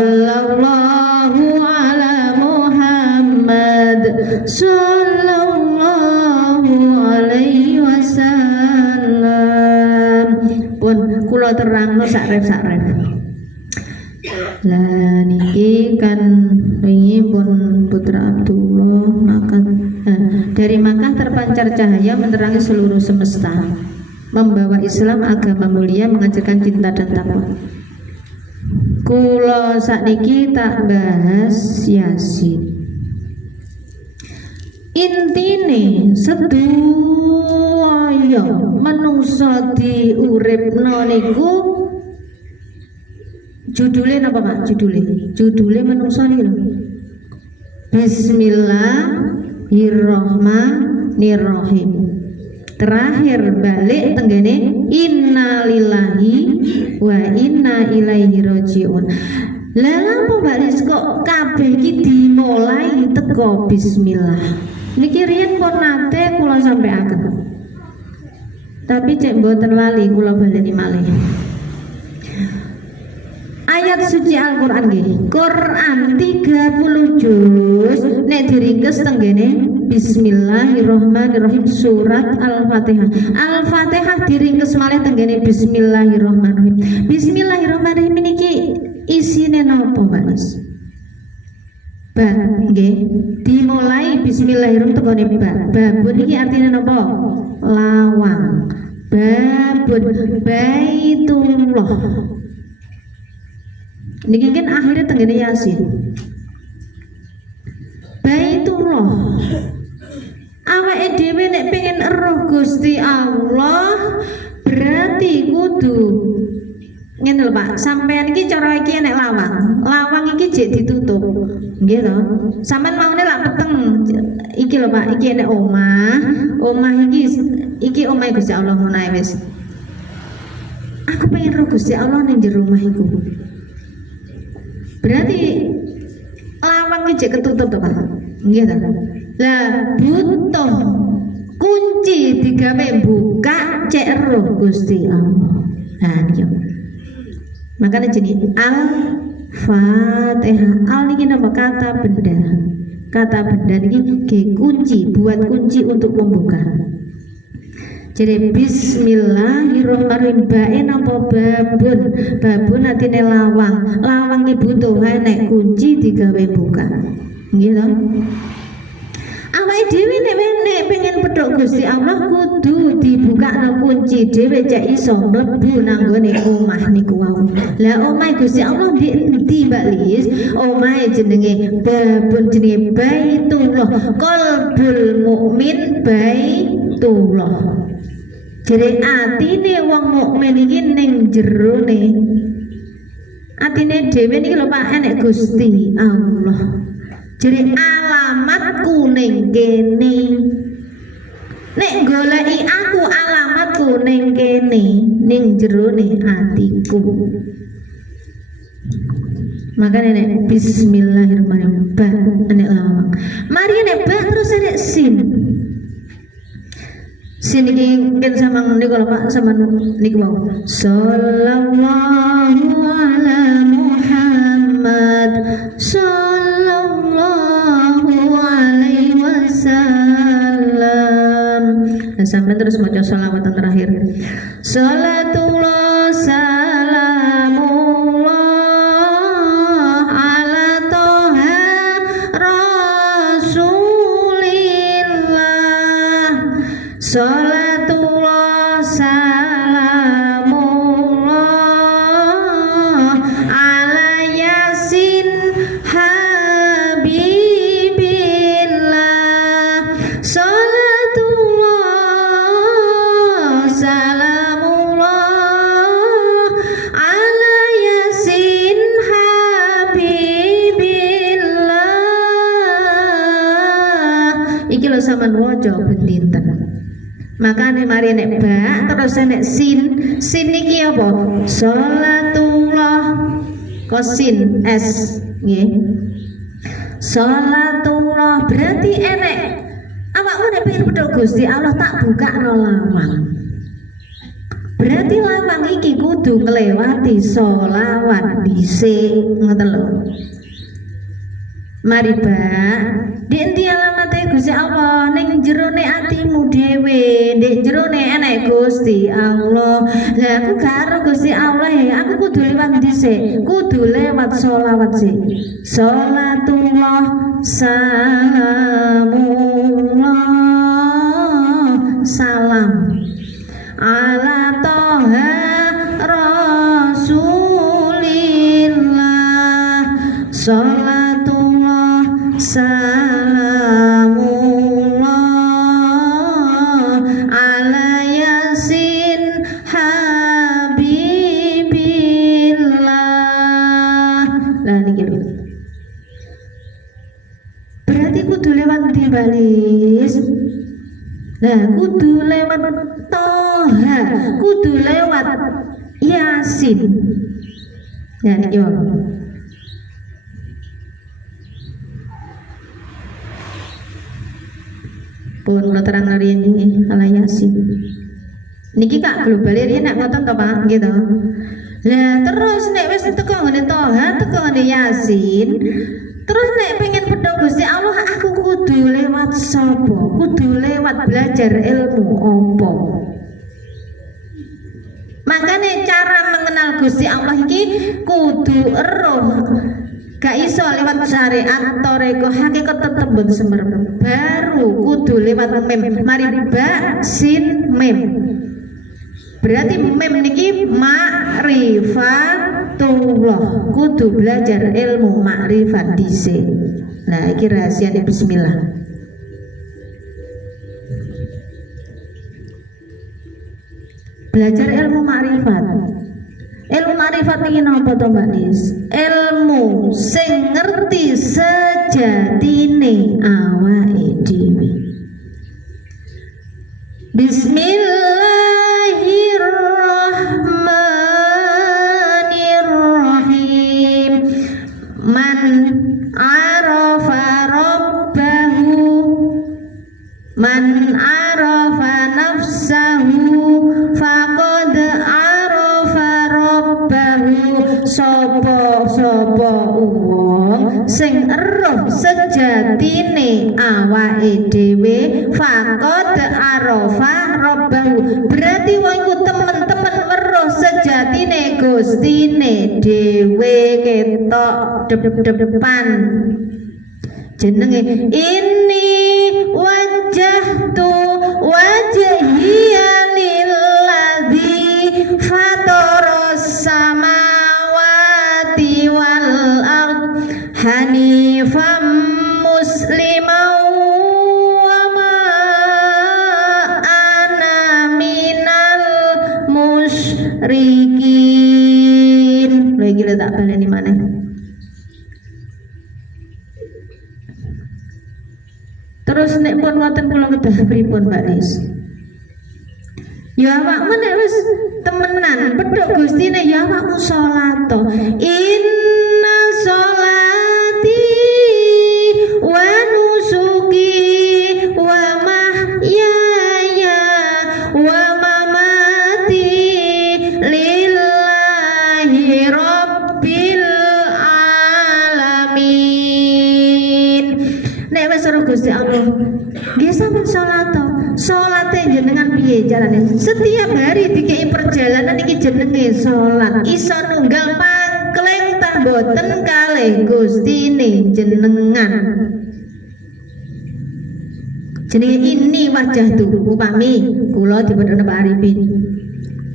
sallallahu ala Muhammad sallallahu alaihi wasallam. Pun kula terangno sak ref. Lah niki kan wingi pun putra Abdullah dari Makkah terpancar cahaya menerangi seluruh semesta, membawa Islam agama mulia, mengajarkan cinta dan takwa. Kula sakniki tak bahas Yasin. Intine sedaya manungsa diuripno niku judulnya apa Pak? Judulnya menungso nih loh. Bismillahirrahmanirrahim. Terakhir balik tenggene innalillahi wa inna ilaihi rajiun. Lah apa Mbak Ris kok kabeh iki dimulai teko bismillah. Niki riyen pun nate kula sampeaken. Tapi cek mboten lali kula baleni malih. Ayat suci Al-Qur'an nggih. Quran 30 juz nek diringkes tenggene Bismillahirrahmanirrahim surat Al-Fatihah. Al-Fatihah diringkes malih tenggene Bismillahirrahmanirrahim. Bismillahirrahmanirrahim niki isine napa Mbak Nis? Ba nggih. Dimulai Bismillahirrahmanirrahim tenggene babun niki artine napa? Lawang. Babun Baitullah. Niki kan akhirnya tenggene Yasin. Baitullah. Awake dhewe nek pengen eroh Gusti Allah berarti kudu ngene lho Pak, sampean iki cara iki nek lawang. Lawang iki jek ditutup. Nggih to. Sampeyan maune lak peteng. Iki lho Pak, iki nek omah. Omah iki omah Gusti Allah ngono ae wis. Aku pengen eroh Gusti Allah ning jero omah iku. Berarti lawang iki ketutup to Pak. Nggih ta. Lah butuh kunci digawe buka cek roh Gusti Allah. Nah niku. Makanya jadi Al-Fatihah. Al niki napa kata benda. Kata benda niki kunci, buat kunci untuk membuka. Jadi bismillahirrahmanirrahim. Bae napa babun. Babun artine lawang. Lawang iki butuh nek kunci digawe buka. Nggih to? Awake dhewe nek pengen pedhok Gusti Allah kudu dibukakno kunci dhewe cek iso mlebu nang gone omah niku wau. Lah omah Gusti Allah ndi endi Mbak Lis? Omah jenenge babun jenenge Baitullah. Qalbul mukmin Baitullah. Jadi atine wong mukmin iki ning jerone. Atine dhewe niki lho Pak enek Gusti Allah. Jadi alamatku ning kene. Nek goleki aku alamatku ning kene, ning jerone atiku. Makanya nek bismillahirrahmanirrahim ba nek lawang. Mari nek ba terus nek sin. Sin iki kan samang niku lho Pak, sama niku wau. Sallallahu ala Muhammad sallallahu alaihi wasallam. Nah, sampai terus maca shalawatan terakhir. Salatullah salamullah ala toha rasulillah. Salatullah salamullah ala Yasin habibillah. Salatullah salamullah ala Yasin habibillah. Iki lho sampean waca ben dinten. Makanya mari nek ba terus nek sin niki apa? Salatullah kosin s nggih. Salatullah berarti enek awakmu nek pengen pedhok Gusti Allah tak bukakno lawang. Berarti lawang iki kudu nglewati sholawat dhisik, ngoten lho. Mari Mbak, di endi alamate Gusti Allah ning jerone atimu dhewe, ndek jerone enek Gusti Allah. Lah aku gak karo Gusti Allah, aku kudu liwat dhisik, kudu lewat sholawat sih. Sholatullah salamullah salam ala toha rasulillah sholatullah salamullah ala yasin habibillah. Lah niki lho, berarti kudu lewat di balis. Nah, kudu lewat Toha, kudu lewat Yasin. Ya, niki pun lo terang hari ini ala Yasin. Niki kak global ini nak ngotot to Pak gitu. Lah terus nek wis teko ngene Toha, teko ngene Yasin, terus nek pengen pedho Gusti Allah, aku kudu lewat sapa? Kudu lewat belajar ilmu apa? Makanya cara mengenal Gusti Allah iki kudu eruh. Gak iso lewat syariat toreko hakikat tetep ben semer. Baru kudu lewat mem. Mari ba sin mem. Berarti mem niki ma'rifatullah, kudu belajar ilmu makrifat dhisik. Nah, iki rahasia di bismillah. Belajar ilmu makrifat. Ilmu makrifat iki napa to Mbak Nis? Ilmu sing ngerti sejatine awake dhewe. Bismillahirrahmanirrahim. Man arafa rabbahu, man arafa nafsahu faqad arafa rabbahu. Sapa wong sing eruh sejatine awake dhewe faqad arafa rabbahu. Berarti wong iku temen-temen weruh sejatine Gustine dhewe ketok depan. Jenenge ini wajjahtu wajhiya lilladzi fataras samawati wal ard hanifan musliman wa ma ana minal musyrikin. Lagi lho tak baleni maneh. Terus nek pun ngoten kula kedah pripun Mbak Nis? Ya awakmu nek wis temenan pedhok Gustine ya awakmu salat to. Inna sholati wa nusuki wa mahyaya wa mamati lillahi rabbil alamin. Nek wis karo Gusti Allah, nggih sampeyan salat to. Salate jenengan piye carane? Setiap hari dikei perjalanan iki jenenge salat. Iso nunggal pangkleng tak boten kalih Gustine jenengan. Jenenge ini wajah tuh upami kula dipedhone Pak Arifin.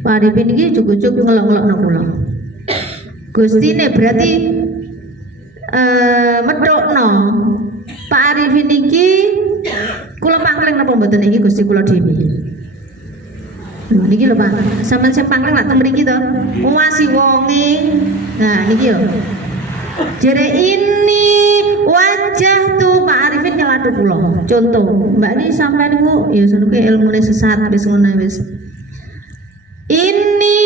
Pak Arifin iki cukup-cukup ngelok-ngelokno kula. Gustine berarti medhokno Pak Arifin iki kula pangkleng napa mboten iki Gusti kula dhewe. Lho niki lho Pak, sampeyan sing pangkleng lak teng mriki to. Muasi wonge. Nah niki lho. Jere ini wajah tuh Pak Arifin nyelatu kula. Contoh, Mbak ini sampeyan niku ya senuke ilmune sesat wis ngono wis. Ini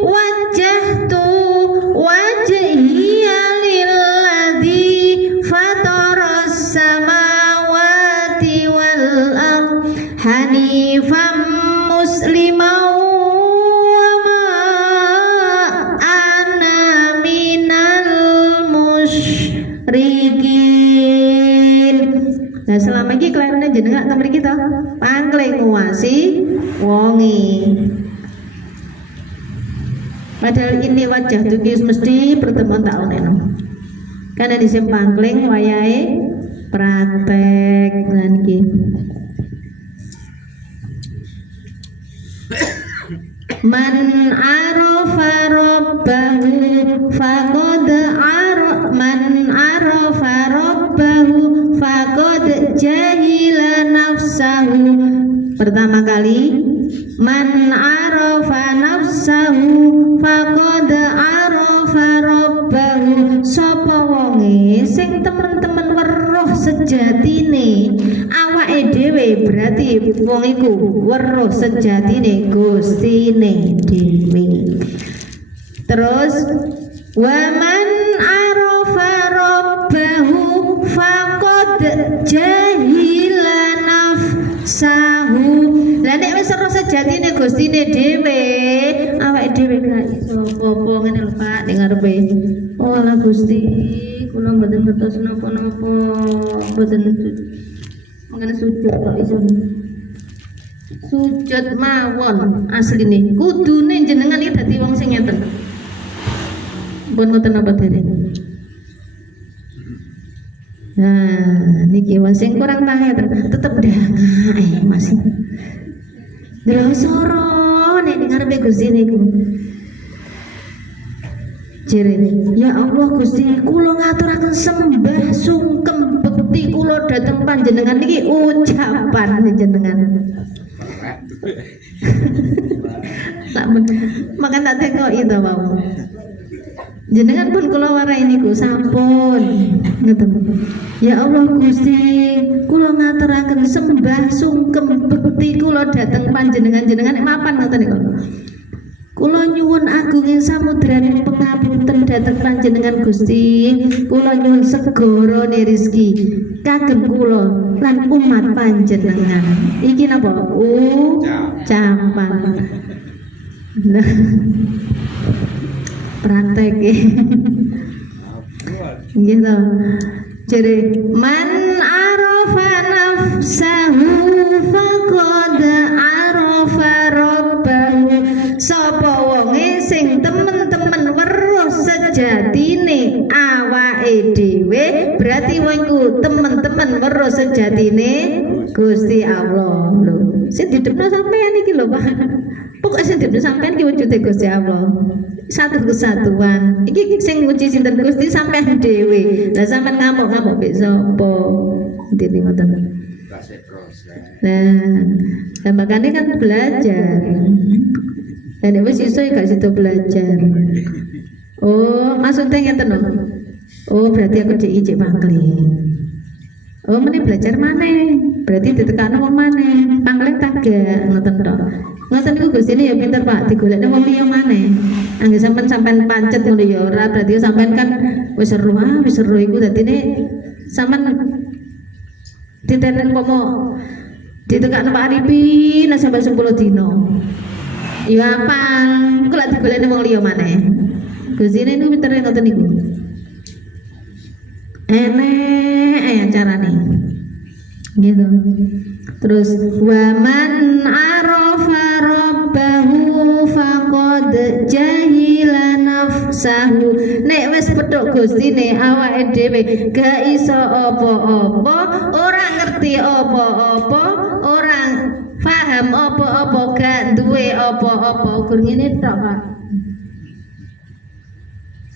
wajah tuh wajhiya lilladzi fataras samawati wal ard hanifan musliman wa Nah selama ini kelairane jenengan teng mriki to pangling nguwasi wonge. Padahal ini wajah tukis mesti pertemuan tak oneno. Karena di pangling wayahe praktek lan iki. Man arafa rabbahu faqad jahila nafsahu. Pertama kali man arafa nafsahu faqad arafa rabbahu. Sapa wonge sing temen-temen weruh sejatine awake dhewe, berarti wong iku weruh sejatine Gustine dhewe. Terus waman arafa rabbahu faqad jahila nafsahu. Lah nek wis weruh sejatine Gustine dhewe, awake dhewe gak iso apa-apa ngene lho Pak ning ngarepe. Oh lah Gusti, kula mboten ngertos napa-napa, mboten mangane sujud kok iso. Sujud mawon asline kudune jenengan iki dadi wong sing ngeten. Pun ngoten apa dene. Nah, niki wong sing kurang tangi tetep dangake Mas. Delok soro nek ngarepe Gusti niku. Jere, ya Allah Gusti, kula ngaturaken sembah sungkem bekti kula dhateng panjenengan niki ucapan jenengan. Makan tak tengok itu mau. Jenengan pun kula warai niku sampun ngeten. Ya Allah Gusti, kula ngaturaken sembah sungkem bekti kula dhateng panjenengan. Jenengan mapan ngoten niku. Kula nyuwun agunging samudraning pangapunten dhateng panjenengan Gusti. Kula nyuwun segorone rezeki kagem kula lan umat panjenengan. Iki napa? Ucapan. Nah. Praktek gitu. Jadi man arafa nafsahu faqad arafa rabbahu. Sapa wonge sing temen-temen weruh sejatine awake dhewe, berarti wong iku temen-temen weruh sejatine Gusti Allah. Lho, sing didepno sampean iki lho Pak. Pokoke sing didepno sampean iki wujude Gusti Allah. Satu kesatuan. Iki sing nguji sinten Gusti sampean dhewe. Lah sampean ngamuk-ngamuk mbek sapa? Dene ngoten. Nah, makanya kan belajar. Dan wis iso gak sido belajar. Oh, maksudnya ngeten lho. Oh, berarti aku cek pangling. Oh, meneh belajar maneh. Berarti ditekakno wong maneh. Pangling kagak ngoten tok. Ngoten niku Gustine ya pinter Pak, digolekne wong liya maneh. Angge sampean pancet ngono ya ora, berarti sampean kan wis seru iku dadine sampean ditenek pomo ditekakno Pak Arifin sampai 10 dino. Ya apal, kok lak digolekne wong liya maneh. Gustine niku pinter ngoten niku. Enek carane. Gitu. Terus waman arafa rabbahu faqad jahila nafsahu. Nek wis petuk Gustine awake dhewe gak iso apa-apa, ora ngerti apa-apa, ora paham apa-apa, gak duwe apa-apa. Gur ngene tok, Pak.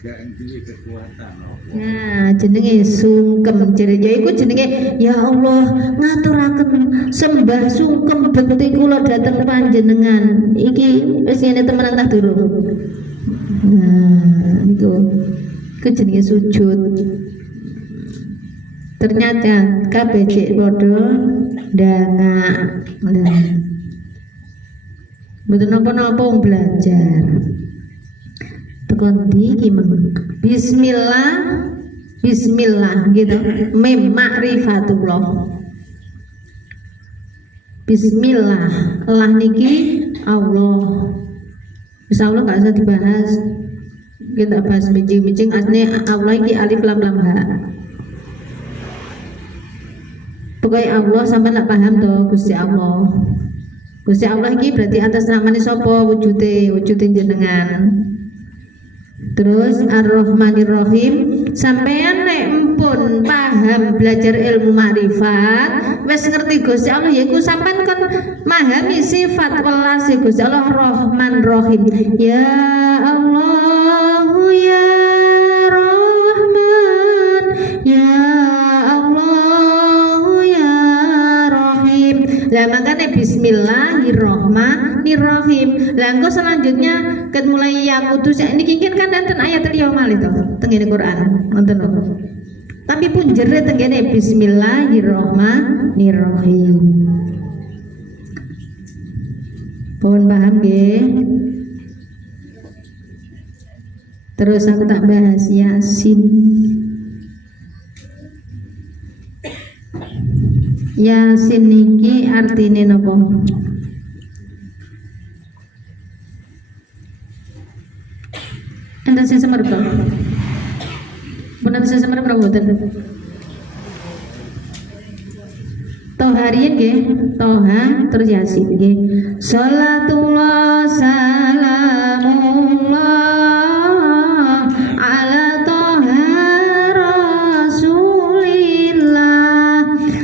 Gak duwe kekuatan. Nah, jenenge sungkem. Ya iku jenenge ya Allah ngaturaken sembah sungkem bekti kula dhateng panjenengan. Iki wis ngene temenan tah durung. Nah, niku jenenge sujud. Ternyata kabeh cek padha ndangak. Mboten napa-napa belajar. Tekon iki bismillah gitu. Mim ma'rifatullah. Bismillah lah niki Allah. Bisa Allah gak usah dibahas. Kita bahas mijing-mijing asli Allah iki alif lam lam ha. Pokoknya Allah sampai nak paham toh Gusti Allah. Gusti Allah iki berarti atas namanya sapa wujude jenengan. Terus Ar-Rahmanir Rahim, sampeyan nek empun paham belajar ilmu makrifat, wis ngerti Gusti Allah yaiku sampean kan memahami sifat welas Gusti Allah Rahman Rahim. Ya Allah ya Rahman ya Allah ya Rahim. Lah makanya Bismillahirrahmanirrahim. Lah engko selanjutnya ket mulai ya kudus ini kiki kan enten ayat liya malih to tengene Quran wonten lho. Tapi pun jere tengene Bismillahirrahmanirrahim. Pun paham nggih? Terus aku tak bahas Yasin. Yasin niki artine napa? Enten sing semerep. Pun sing semerep mboten. Toharian nggih, Toha terus Yasin nggih. Salatullah salamullah ala Toha Rasulillah.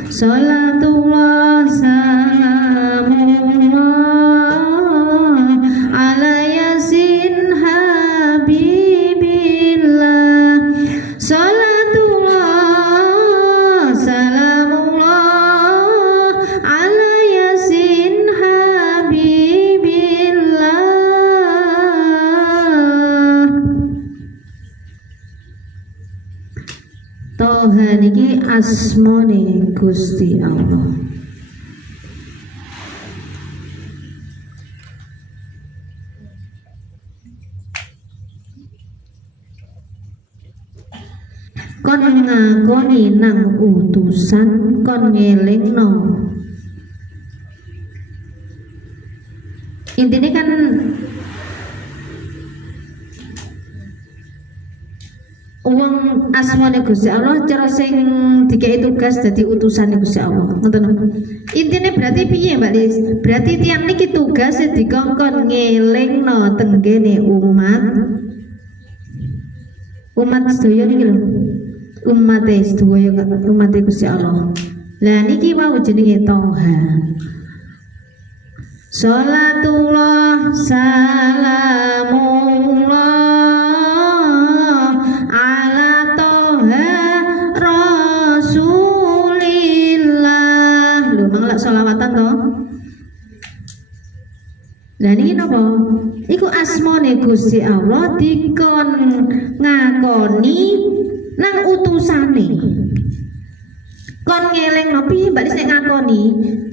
Salatullah salamullah ala Yasin Habibillah. Salatullah salamullah ala Yasin Habibillah. Toha niki asmane Gusti Allah. Kon ngakoni nang utusan kon ngelingno. Intinya kan uang asmane Gusti Allah cara sing dikei tugas dadi utusane Gusti Allah. Ngoten. Intine berarti piye Mbak Lis? Berarti tiang niki tugas dikongkon ngelingno tenggene umat sedaya niki lho. Umat sedaya umat Gusti Allah. Lah niki wau jenenge Toha. Salatullah salamullah ala Toha Rasulillah. Lho manglak selawatan toh. Lah niki napa? Iku asmane Gusti Allah dikon ngakoni nang utusane. Kon ngelingno piye Mbak Lis ngakoni?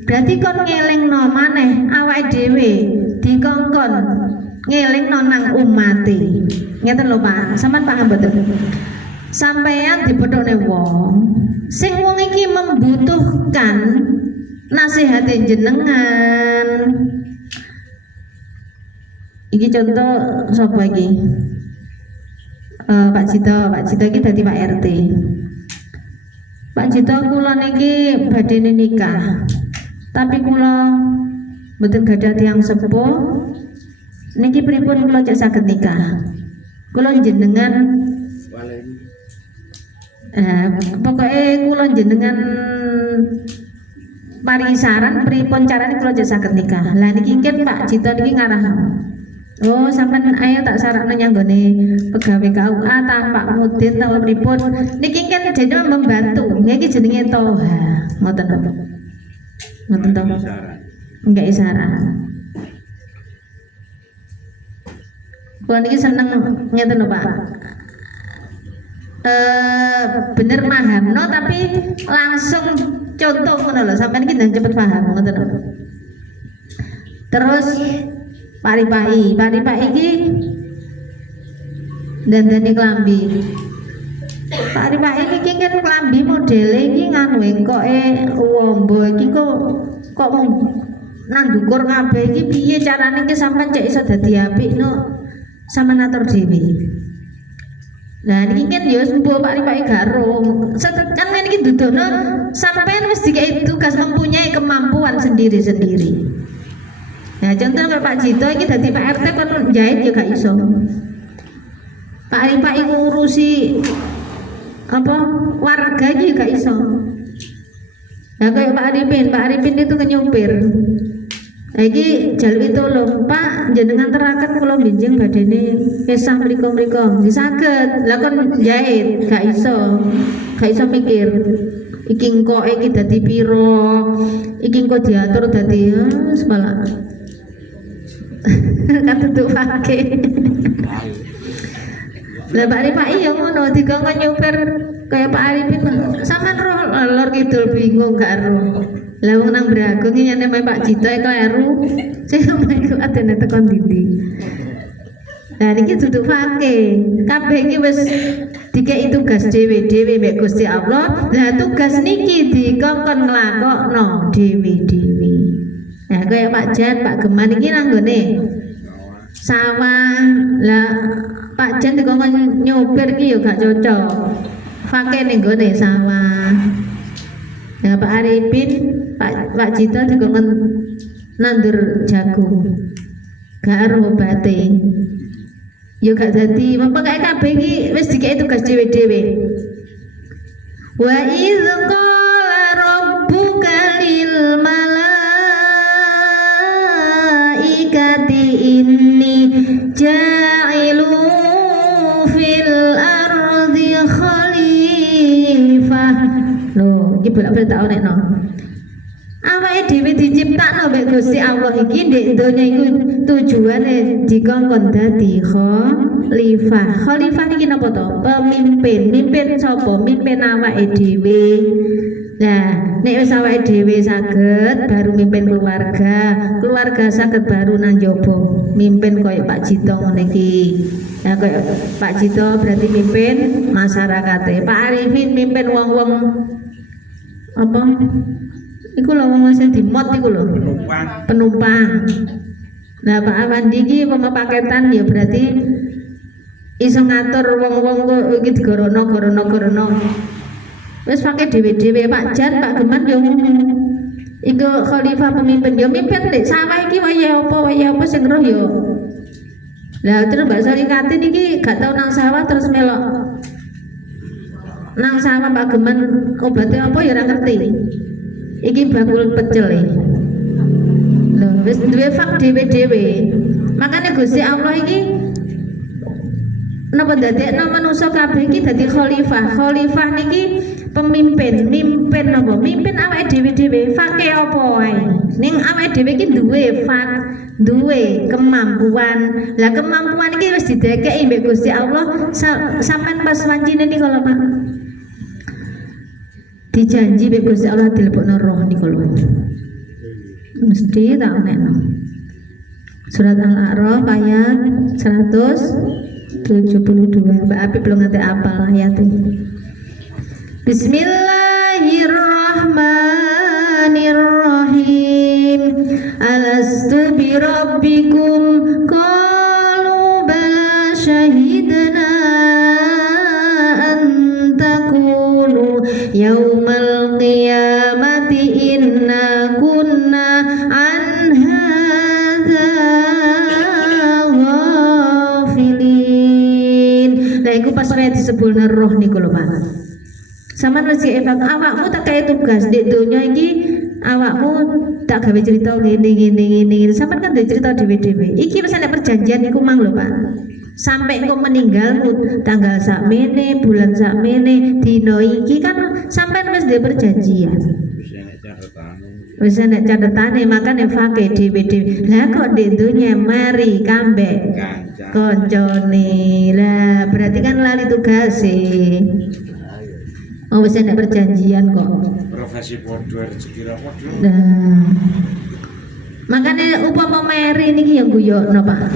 Berarti kon ngelingno maneh awake dhewe dikongkon ngelingno nang umate. Ngeten lho Pak, sampean paham mboten? Sampeyan dipethone wong sing wong iki membutuhkan nasihate jenengan. Iki contoh sapa iki? Pak Cito iki dadi Pak RT. Pak Cito kula niki badhe nikah. Tapi kula mboten gadah tiyang sepuh. Niki pripun kula cek saged nikah? Kula jenengan pokoknya kula jenengan paringi saran pripun carane kula cek saged nikah. Lah niki kan Pak Cito niki ngarah. Oh, sampean ayo tak sarakno nyanggone pegawai KUA ta Pak Mudin ta pripun. Niki kan jenengan membantu. Niki jenenge Toha. Ngoten to. Ngoten to. Enggak isaran. Kula niki seneng ngeten lho Pak. Bener mahamno tapi langsung contoh ngono lho. Sampeyan iki ndang cepet paham ngoten lho. Terus pari-pai iki dandani klambi. Pari-pai iki kan klambi modele iki nganu kok wombo iki kok nang ndukur kabeh iki piye carane iki sampean cek iso dadi apik no sampean atur dhewe. Nah niki kan ya sembuh Pak Rifai garo. Kan niki dudono sampean wis dikai tugas mempunyai kemampuan sendiri-sendiri. Nah contoh kalau Pak Jito iki dadi Pak RT kon jahit ya gak iso. Pak Rifai ngurusi apa warga iki gak iso. Nah kayak Pak Arifin itu nyupir. Iki jaluk tolong Pak jenengan terakan kula benjing badene kesah mriko-mriko nggih saged. Lah kon jahit gak iso mikir iki engko iki dadi piro, iki engko diatur dadi sepala katutupake. Lah Pak Rifai ya ngono dikongkon nyupir kayak Pak Arifin sampean roh lor kidul bingung gak roh. Lah wong nang Bragung iki nyane Pak Jito kleru. Sing iku adene tekan ndi. Nah niki duduk fake. Kabeh iki wis dikeki tugas dhewe-dhewe mek Gusti Allah. Lah tugas niki dikongkon nglakokno dhewe-dhewe. Nah kaya Pak Jan, Pak Geman iki nang nggone sawah. Lah Pak Jan dikongkon nyopir iki ya gak cocok. Fake ning nggone sawah. Nah Pak Arifin, Pak Jito dikongkon nandur jagung. Gak ero obate. Ya gak dadi, apa kae kabeh iki wis dikeki tugas dhewe-dhewe. Wa idz qala rabbuka lil malaikati inni ja'ilu fil ardi khalifah. Loh, iki bolak-balik tak onekno. Awake dhewe diciptakno mek Gusti Allah iki ndek donya iku tujuane dikongkon dadi khalifah. Khalifah niki napa to? Pemimpin. Mimpin sapa? Mimpin awake dhewe. Nah, nek wis awake dhewe saged baru mimpin keluarga saged baru nang njaba mimpin koyo Pak Jito ngene iki. Nah, koyo Pak Jito berarti mimpin masyarakate. Pak Arifin mimpin wong-wong apa? Iku lho wong sing dimot iku lho. Penumpang. Nah, Pak Awandi iki paketan ya berarti iso ngatur wong-wong iki digorono. Wis pakai dhewe-dhewe. Pak Jan, Pak Geman yo iku khalifah pemimpin yo mimpin nek sawah iki waya apa sing roh yo. Lah terus Mbak Sarikatin iki gak tau nang sawah terus melok nang sawah Pak Geman obatnya apa ya ora ngerti. Iki bakul pecel iki. Lho wis duwe fak dhewe-dhewe. Makanya Gusti Allah iki napa dadekno manungsa kabeh iki dadi khalifah. Khalifah niki pemimpin, mimpin napa? Mimpin awake dhewe-dhewe. Fake apa wae. Ning awake dhewe iki duwe fak, duwe kemampuan. Lah kemampuan iki wis didekeki mbek Gusti Allah sampean pas wancine niku lho Pak. Dijanji mbek Gusti Allah dilebokno roh niku lho. Mesti tak onekno. Surat Al-A'raf ayat 172. Mbak Api belum ngerti apal ayatnya. Bismillahirrahmanirrahim. Alastu bi rabbikum qalu bala syahidna an taqulu yaumal qiyamati inna kunna an hadza ghafilin. Lah iku pas wae disebulna roh niku lho Pak. Sampeyan wis efek awakmu tak kaya tugas di donya iki awakmu tak gawe cerita ngene. Sampeyan kan duwe cerita dhewe-dhewe. Iki wis ana perjanjian iku mang lho Pak. Sampai engko meninggalmu tanggal sakmene, bulan sakmene, dina iki kan sampeyan wis duwe perjanjian. Wis ana catetane makane fake dhewe-dhewe. Lah kok di donya mari kambek koncone. Lah berarti kan lali tugas sih. Oh wis enak perjanjian kok. Profesi podo rezeki ra podo. Nah. Makane upama meri niki yang guyokno Pak.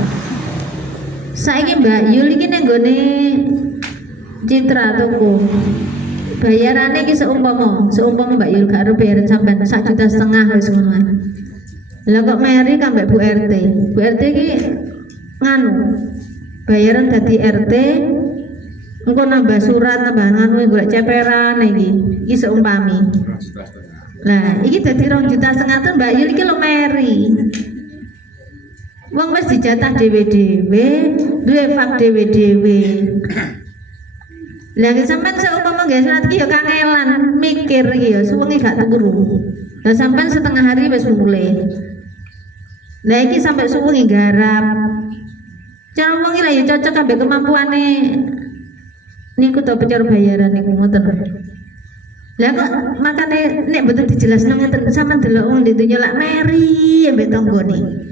Saiki Mbak Yul iki ning gone Citra tuku. Bayarane iki seumpama Mbak Yul gak arep bayaran sampean 1,5 juta wis ngono ae. Lah kok meri kambek Bu RT. Bu RT iki nganu. Bayaran dadi RT engko nambah surat nambah nganu golek ceperan iki seumpami. Lah iki dadi 2,5 juta tuh Mbak Yul iki lho meri. Wong wis dijatah dhewe-dhewe, duwe fak dhewe-dhewe. Lah sampean seumpama nggih surat iki ya kangelan mikir iki ya suwengi gak turu. Lah sampean setengah hari wis mulai. Lah iki sampai suwengi garap. Cara wong iki lah ya cocok ambek kemampuane niku to pencar bayaran niku ngoten. Lah kok makane nek mboten dijelasno ngeten sampean delok wong ditunjuk lak meri ambek tanggane.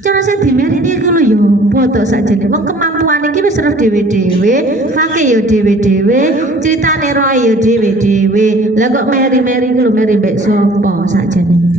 Cara saya dimeri ini kalau yo foto saja nih, wong kemampuan ini wis ora dhewe-dhewe, fake yo dhewe-dhewe, ceritane roe yo dhewe-dhewe. Lah kok meri-meri ku lho meri mbek sapa saja nih.